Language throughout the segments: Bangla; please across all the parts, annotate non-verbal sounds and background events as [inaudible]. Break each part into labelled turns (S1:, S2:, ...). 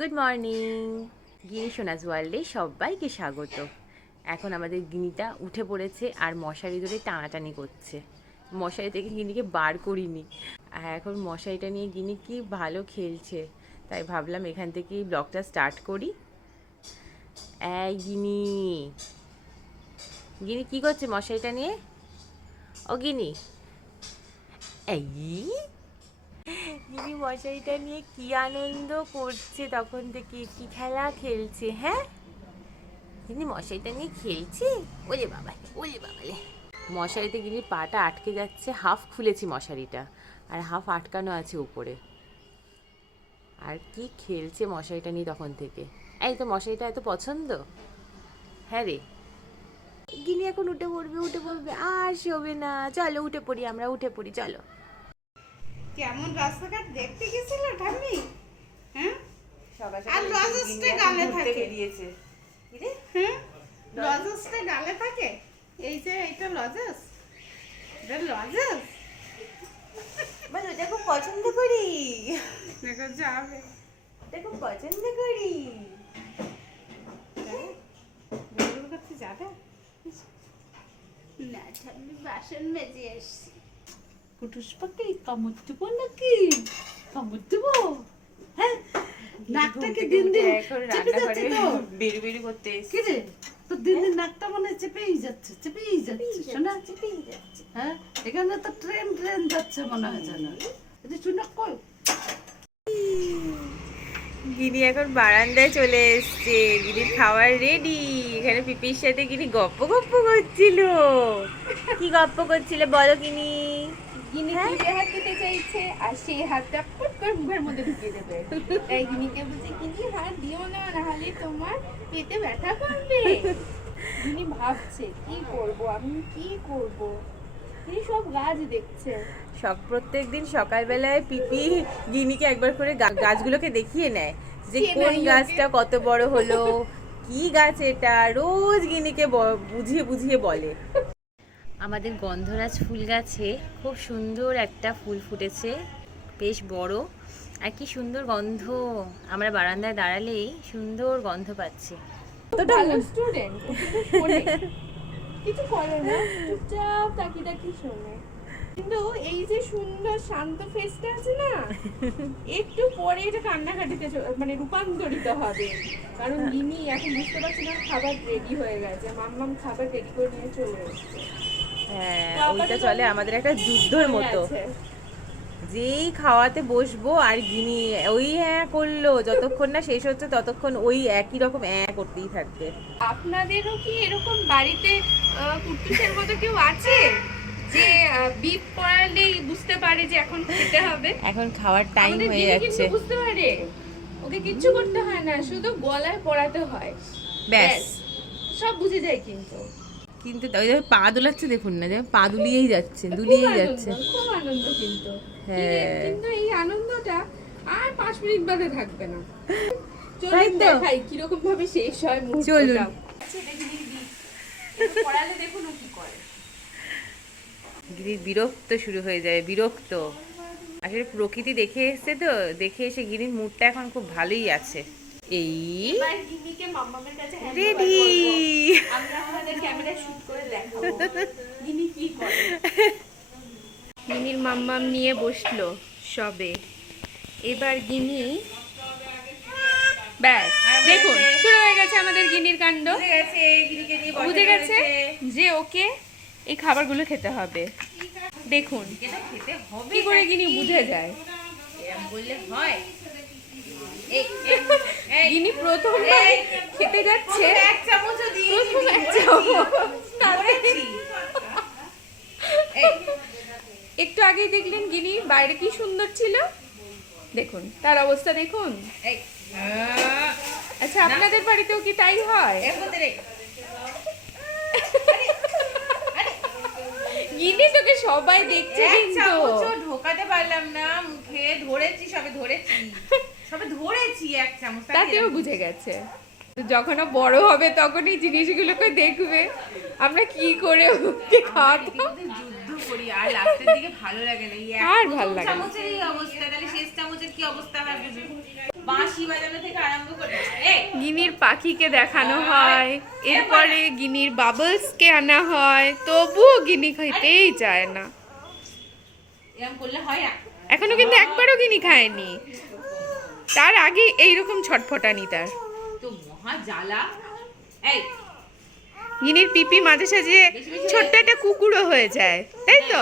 S1: গুড মর্নিং গিয়ে সোনাজ ওয়ার্ল্ডে সবাইকে স্বাগত। এখন আমাদের গিনিটা উঠে পড়েছে আর মশারি ধরে টানাটানি করছে। মশারি থেকে গিনিকে বার করিনি। আর এখন মশারিটা নিয়ে গিনি কি ভালো খেলছে। তাই ভাবলাম এখান থেকেই ব্লগটা স্টার্ট করি। এই গিনি। গিনি কি করছে মশারিটা নিয়ে? ও গিনি। এই দিদি মশারিটা নিয়ে কি আনন্দ করছে তখন থেকে? কি খেলা খেলছে হ্যাঁ? দিদি মশারিটা নিয়ে খেলছে? ওরে বাবা ওরে বাবালে মশারিতে গিয়ে পাটা আটকে যাচ্ছে, হাফ খুলেছি মশারিটা, আর হাফ আটকানো আছে উপরে। আর কি খেলছে মশারিটা নিয়ে তখন থেকে? এই তো মশারিটা এত পছন্দ? হ্যাঁ রে। গিনি এখন উঠে পড়বে উঠে পড়বে। আর শোবে না। চলো উঠে পড়ি আমরা, উঠে পড়ি, চলো।
S2: কেমন রাস্তাঘাট দেখতে গেছিল ঠাম্মি? হ্যাঁ? আর লজেসটা গালে থাকে।
S1: বেরিয়েছে।
S2: হ্যাঁ? লজেসটা গালে থাকে? এই যে এটা লজেস এটা লজেস
S1: মানে ওটা খুব পছন্দ করি।
S2: দেখো যাবে।
S1: ওটা খুব পছন্দ করি।
S2: করতে যাবে? না ঠাম্মি বাসন মেজে এসছি কুটুস পাখি কামড় দেবো নাকি? কামড় দেবো? হ্যাঁ? নাকটাকে দিন দিন চেপে যাচ্ছে তো।
S1: বেরু বেরু করতে
S2: কি রে তো দিন দিন নাকটা মানে চেপেই যাচ্ছে চেপেই যাচ্ছে শোনা?
S1: চেপেই যাচ্ছে।
S2: হ্যাঁ? এখানে তো ট্রেন ট্রেন যাচ্ছে মনে হয় যেন। এটা শুনে কই?
S1: গিনি এখন বারান্দায় চলে এসছে। গিনির খাবার রেডি এখানে পিপির সাথে গিনি গপ্প গপ্প করছিল। কি গপ্প করছিল বলো গিনি?
S3: গিনি তুলে হাত দিতে চাইছে আর সেই হাতটা ফুট করে মুখের মধ্যে ঢুকিয়ে দেবে। তাই গিনিকে বলছে গিনি হাত দিও না নাহলে তোমার পেটে ব্যথা করবে। গিনি ভাবছে কি করব? আমি কি করব? গিনি সব গাছ দেখছে।
S1: সব প্রত্যেক দিন সকালবেলায় পিপি গিনিকে একবার করে গাছগুলোকে দেখিয়ে নেয় যে কোন গাছটা কত বড় হলো কি গাছ এটা? রোজ গিনিকে বুঝিয়ে বুঝিয়ে বলে। আমাদের গন্ধরাজ ফুল গাছে খুব সুন্দর একটা ফুল ফুটেছে, বেশ বড়। আর কি সুন্দর গন্ধ। আমরা বারান্দায় দাঁড়ালেই সুন্দর গন্ধ পাচ্ছি।
S3: কিছু করে না, চুপচাপ তাকি তাকি শোনে। কিন্তু এই যে সুন্দর শান্ত ফেসটা আছে না, একটু পরে এটা কান্নাকাটিতে মানে রূপান্তরিত হবে। কারণ গিনি এখন বুঝতে পারছি না, খাবার রেডি হয়ে গেছে। মাম্মাম খাবার রেডি করে নিয়ে চলে এসছে।
S1: হ্যাঁ ওইটা চলে আমাদের একটা যুদ্ধর মতো। যেই খাওয়াতে বসবো আর গিনি ওই হ্যাঁ করল যতক্ষণ না শেষ হচ্ছে ততক্ষণ ওই একই রকম হ্যাঁ করতেই থাকবে।
S3: আপনাদেরও কি এরকম বাড়িতে আহ, কুট্টুসের মতো কেউ আছে? যে বিপ পড়ালেই বুঝতে পারে যে এখন খেতে হবে।
S1: এখন খাওয়ার টাইম হয়ে যাচ্ছে।
S3: বুঝতে পারে। ওকে কিচ্ছু করতে হয় না শুধু গলায় পড়াতে হয়।
S1: ব্যাস
S3: সব বুঝে যায় কিন্তু।
S1: কিন্তু ওই যে পা দুলাচ্ছে দেখুন না যে পা দুলিয়েই যাচ্ছে দুলিয়েই যাচ্ছে।
S3: খুব আনন্দ কিন্তু।
S1: হ্যাঁ।
S3: কিন্তু এই আনন্দটা আর পাঁচ মিনিট বাদে থাকবে না। চলুন? দেখাই কীরকম ভাবে শেষ হয় মুহূর্তটা।
S1: চলুন।
S3: আচ্ছা, দেখি পড়ালে দেখুন ও কি করে।
S1: গিরির বিরক্ত শুরু হয়ে যায় বিরক্ত। আসলে প্রকৃতি দেখে এসছে তো দেখে এসে গিরির মুডটা এখন খুব ভালোই আছে। এই রেডি
S3: গিনির মাম্মাম নিয়ে বসল সবে। এবার গিনি ব্যাস। দেখুন শুরু হয়ে গেছে আমাদের গিনির কাণ্ড। বুঝে গেছে যে ওকে এই খাবারগুলো খেতে হবে। দেখুন কি করে গিনি বুঝে যায়?
S1: বললে হয়।
S3: গিনি প্রথম খেতে যাচ্ছে।
S1: এক
S3: প্রথম এক। একটু আগেই দেখলেন গিনি বাইরে কি সুন্দর ছিল? দেখুন তার অবস্থা দেখুন। আচ্ছা আপনাদের বাড়িতেও কি তাই হয়? গিনি তোকে সবাই দেখছে কিন্তু।
S1: ঢোকাতে পারলাম না মুখে ধরেছি সবে ধরেছি। সবে ধরেছি এক চামচ
S3: তাতেও বুঝে গেছে। যখন বড় হবে তখন এই জিনিসগুলোকে দেখবে। আমরা কি করে ওকে
S1: যুদ্ধ করি আর লাস্টের দিকে ভালো লাগে না।
S3: আর ভালো লাগে
S1: চামচের এই অবস্থা তাহলে শেষ চামচের কি অবস্থা হবে? বাঁশি বাজানো থেকে আরম্ভ করে।
S3: গিনির পাখিকে দেখানো হয় এরপরে গিনির বাবলসকে আনা হয় তবুও গিনি খাইতেই যায় না।
S1: এরকম করলে হয় না।
S3: এখনও কিন্তু একবারও গিনি খায়নি। তার আগে এইরকম ছটফটানি তার।
S1: তো মহা জ্বালা। এই
S3: গিনির পিপি মাঝে সাঝে ছোট্ট একটা কুকুরও হয়ে যায় তাই তো।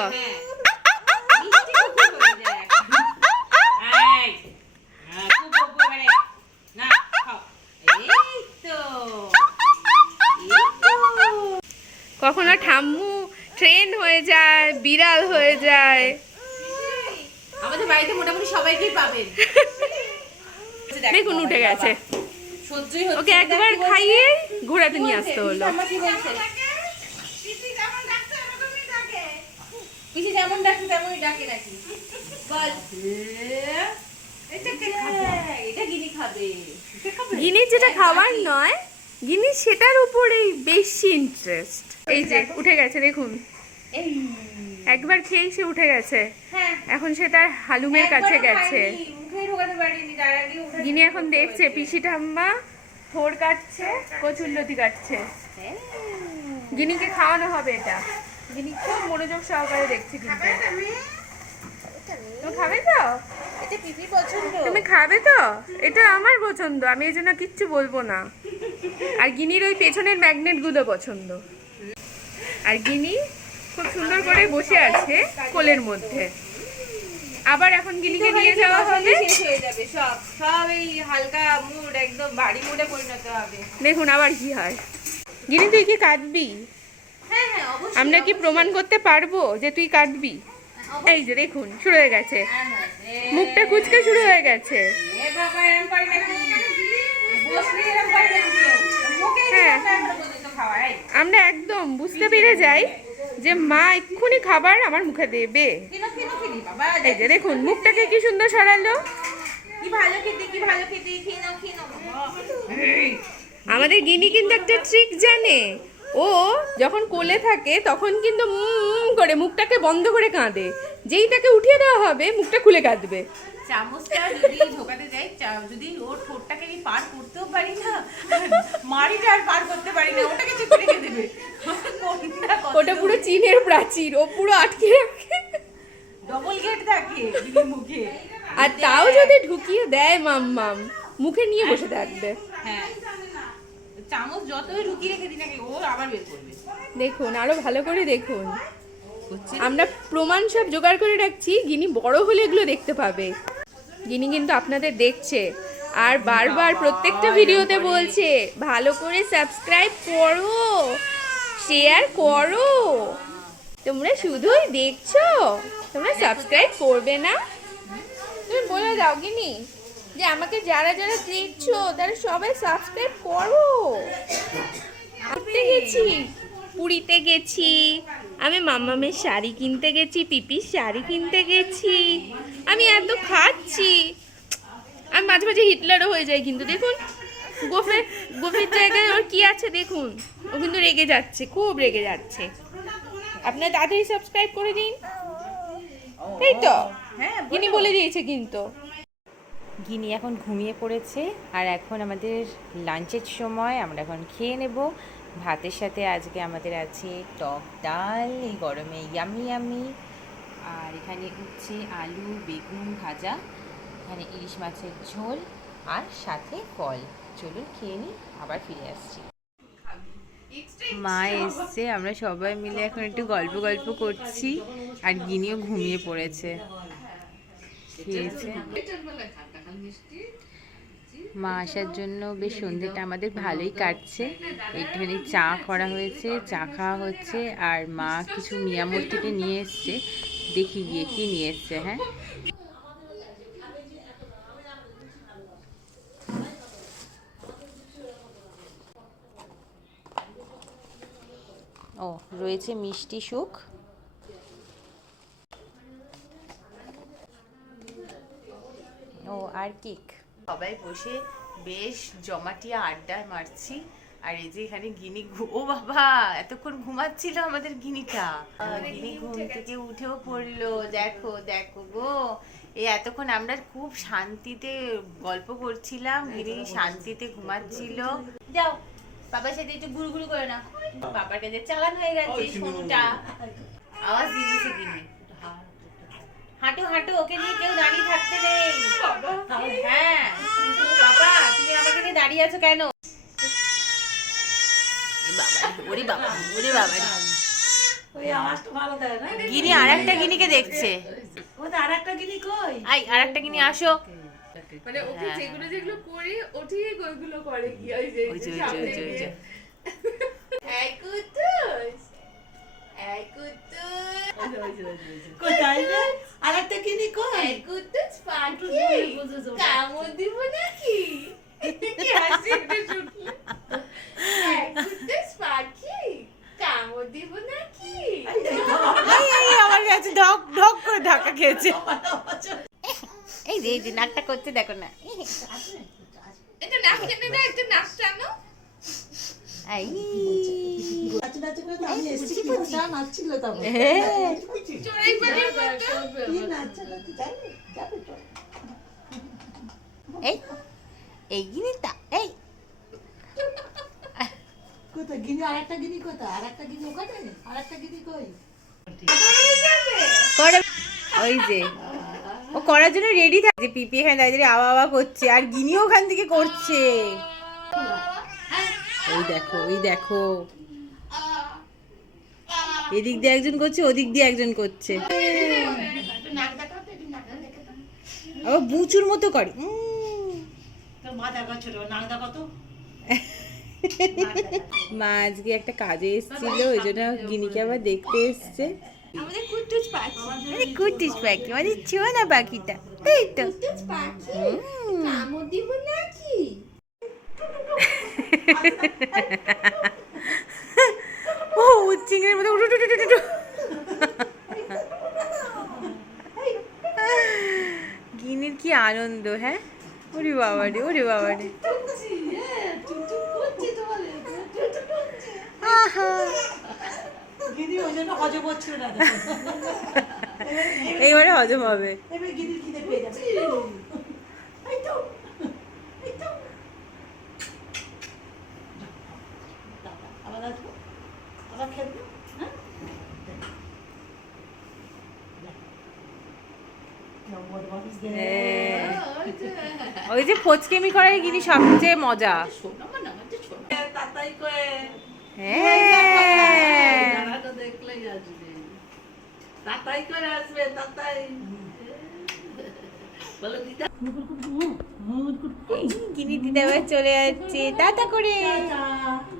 S3: কখনো ঠাম্মু ট্রেন হয়ে যায় বিড়াল হয়ে যায়।
S1: আমাদের বাড়িতে মোটামুটি সবাইকেই পাবেন। [laughs]
S3: দেখুন উঠে গেছে। ওকে একবার খাইয়ে ঘোরাতে নিয়ে আসতে হলো।
S1: পিসি ঠাম্মা কি বলছে? পিসি যেমন ডাকে। তেমনই ডাকে নাকি? বল গিনি
S3: গিনির যেটা খাবার নয় গিনির সেটার উপরেই বেশি ইন্টারেস্ট এই যে উঠে গেছে দেখুন। একবার খেয়েই সে উঠে গেছে।
S1: হ্যাঁ।
S3: এখন সে তার হালুমের কাছে গেছে। গিনি এখন দেখছে পিসি ঠাম্মা থোর কাটছে কচুল্লতি কাটছে।
S1: হ্যাঁ।
S3: গিনিকে খাওয়ানো হবে এটা। গিনি খুব মনোযোগ সহকারে দেখছে কিন্তু। তুমি খাবে তো? তুমি খাবে তো? এটা আমার পছন্দ আমি এই জন্য কিচ্ছু বলব না। আর গিনির ওই পেছনের ম্যাগনেটগুলো পছন্দ। আর গিনি খুব সুন্দর করে বসে আছে কোলের মধ্যে। আবার এখন গিলিকে নিয়ে যাওয়া হবে।
S1: শেষ হয়ে যাবে সব সব এই হালকা মুড একদম ভারী মুডে পরিণত হবে।
S3: দেখুন আবার কি হয়। গিনি তুই কি কাটবি
S1: হ্যাঁ হ্যাঁ অবশ্যই
S3: আমরা কি প্রমাণ করতে পারব যে তুই কাটবি এই যে দেখুন শুরু হয়ে গেছে। মুখটা কুচকে শুরু হয়ে গেছে। হ্যাঁ। আমরা একদম বুঝতে পেরে যাই। যে মা এক্ষুনি খাবার আমার মুখে দেবে।
S1: কিনো, কিনো খেলি বাবা,
S3: এই যে দেখুন মুখটাকে কি সুন্দর সরালো।
S1: কি ভালো খেতে কি ভালো খেতে খেনো খেনো
S3: আমাদের গিনি কিন্তু একটা ট্রিক জানে। ও যখন কোলে থাকে তখন কিন্তু উম করে মুখটাকে বন্ধ করে কাঁদে। যেই তাকে উঠিয়ে দেওয়া হবে মুখটা খুলে কাঁদবে।
S1: চামচটা যদি ঢোকাতে যাই যদি ওর ঠোঁটটাকে আমি পার করতেও পারি না মাড়িটা আর পার করতে পারি না ওটাকে চেপে রেখে দেবে।
S3: ওটা পুরো চীনের প্রাচীর ও পুরো আটকে রাখে।
S1: ডবল গেট থাকে মুখে।
S3: আর তাও যদি ঢুকিয়ে দেয় মাম মাম মুখে নিয়ে বসে থাকবে।
S1: হ্যাঁ। চামচ যতই ঢুকিয়ে রেখে দিই ও আবার বের করবে।
S3: দেখুন আরও ভালো করে দেখুন। আমরা প্রমাণ সব জোগাড় করে রাখছি গিনি বড় হলে এগুলো দেখতে পাবে। গিনি কিন্তু আপনাদের দেখছে। আর বারবার প্রত্যেকটা ভিডিওতে বলছে, ভালো করে সাবস্ক্রাইব করো, শেয়ার করো। তোমরা শুধুই দেখছ, তোমরা সাবস্ক্রাইব করবে না। তুমি বলে দাও গিনি, যে আমাকে যারা যারা দেখছ, তারা সবাই সাবস্ক্রাইব করো। গেছি, পুরীতে গেছি, আমি মামামের শাড়ি কিনতে গেছি, পিপির শাড়ি কিনতে গেছি। আমি এত খাচ্ছি। আমি মাঝে মাঝে হিটলারও হয়ে যাই কিন্তু দেখুন গোফের গোফের জায়গায় ওর কি আছে দেখুন। ও কিন্তু রেগে যাচ্ছে খুব রেগে যাচ্ছে। আপনার তাড়াতাড়ি সাবস্ক্রাইব করে দিন। তাই তো?
S1: হ্যাঁ
S3: যিনি বলে দিয়েছে কিন্তু।
S1: গিনি এখন ঘুমিয়ে পড়েছে আর এখন আমাদের লাঞ্চের সময় আমরা এখন খেয়ে নেব। ভাতের সাথে আজকে আমাদের আছে টক ডাল এই গরমে ইয়ামি ইয়ামি আর এখানে হচ্ছে আলু, বেগুন ভাজা, এখানে ইলিশ মাছের ঝোল আর সাথে ফল। চলুন খেয়ে নিই, আবার ফিরে আসছি। মা এসছে, আমরা সবাই মিলে এখন একটু গল্প গল্প করছি আর গিনিও ঘুমিয়ে পড়েছে। খেয়েছে। মা আসার জন্য বেশ সন্ধ্যেটা আমাদের ভালোই কাটছে। একটুখানি চা করা হয়েছে, চা খাওয়া হচ্ছে আর মা কিছু মিয়ামোর থেকে নিয়ে এসছে। দেখি গিয়ে কি নিয়ে এসছে হ্যাঁ? ও, রয়েছে মিষ্টি সুখ। ও, আর কেক? সবাই বসে বেশ জমাটিয়া আড্ডা মারছি। আর এই যে এখানে গিনি ও বাবা এতক্ষণ ঘুমাচ্ছিল আমাদের গিনিটা। গিনি ঘুম থেকে উঠেও পড়ল। দেখো দেখো গো। এই এতক্ষণ আমরা খুব শান্তিতে গল্প করছিলাম। গিনি শান্তিতে ঘুমাচ্ছিল। যাও বাবার সাথে একটু গুরু গুরু করে না বাবার কাছে চালান হয়ে গেছে সোনুটা আওয়াজ দিয়ে দিয়েছে গিনি। হাঁটো হাঁটো ওকে নিয়ে কেউ দাঁড়িয়ে থাকতে নেই। হ্যাঁ বাবা তুমি আমাকে নিয়ে দাঁড়িয়ে আছো কেন? বাবা ওরে বাবা ওরে বাবা গিনি আর একটা গিনিকে দেখছে।
S2: ও তো আর একটা গিনি কই?
S1: আই আর একটা গিনি আসো।
S3: মানে ওকে
S1: হ্যাঁ,
S3: যেগুলো যেগুলো করি ও ঠিক ওইগুলো করে কি ওই যে
S1: ওই যে, ওই যে, ওই।
S3: এই কুতুস এই কুতুস।
S2: কোথায় রে? আর একটা গিনি কই?
S3: এই কুতুস পাখি
S2: বুঝেছ?
S3: কামড় দিব নাকি? কি হাসি এটা শুনলে এই কুতুস পাখি কামড় দিব নাকি?
S1: এই, এই, আমার কাছে ঢক ঢক করে ধাক্কা খেয়েছে। এই যে এই যে নাকটা করছে দেখো না।
S3: এটা নাচ টেনে দাও একটু নাচ টানো।
S1: এই। হ্যাঁ। এই এই।
S2: কোথায় গিনি আর একটা গিনি কোথায় আর একটা গিনি ওখানে? আর একটা গিনি কই?
S1: করে ওই যে। ও করার জন্য রেডি থাকে। যে পিপি এখানে দাঁড়িয়ে আওয়া আওয়া করছে আর গিনিও ওখান থেকে করছে। ওই দেখো ওই দেখো। এদিক দিয়ে একজন করছে ওদিক দিয়ে একজন করছে। আবার বুচুর মতো করে।
S2: তোর মা দেখা ছোট নাক দেখা তো। [laughs]
S1: মা আজকে একটা কাজে এসেছিল ওই জন্য গিনিকে আবার দেখতে এসছে।
S3: আমাদের কুটুস পাখি।
S1: আরে কুটিস পাখি আমাদের ছোনা পাখিটা এই তো।
S3: কুটুস পাখি? কামড় দিব নাকি?
S1: ও চিংড়ির মতো গিনির কি আনন্দ হ্যাঁ? ওরে বাবা রে ওরে বাবা রে আহা।
S2: গিনি ওই জন্য হজম হচ্ছিল না
S1: এইবারে হজম হবে।
S2: এবার গিনি খিদে পেয়ে যাবে। এই তো এই তো। আবার আসব? আবার খেলব? হ্যাঁ।
S1: হ্যাঁ। ওই যে ফচকেমি করার গিনি সবচেয়ে মজা।
S2: তাতাই করে বলো দিদা
S1: দিদা চলে যাচ্ছে টাটা করে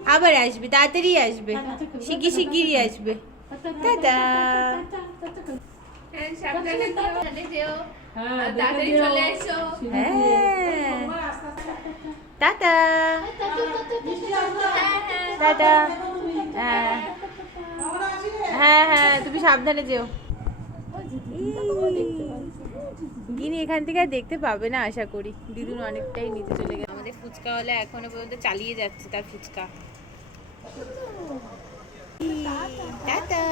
S1: আবার আসবে তাড়াতাড়ি আসবে শিগগির শিগগিরই আসবে
S3: আর তাড়াতাড়ি চলে এসো
S1: হ্যাঁ। টাটা টাটা হ্যাঁ হ্যাঁ হ্যাঁ তুমি সাবধানে যেও। গিনি এখান থেকে আর দেখতে পাবে না, আশা করি। দিদুন অনেকটাই নিচে চলে গেছে আমাদের ফুচকাওয়ালা এখনও পর্যন্ত চালিয়ে যাচ্ছে তার ফুচকা। টাটা।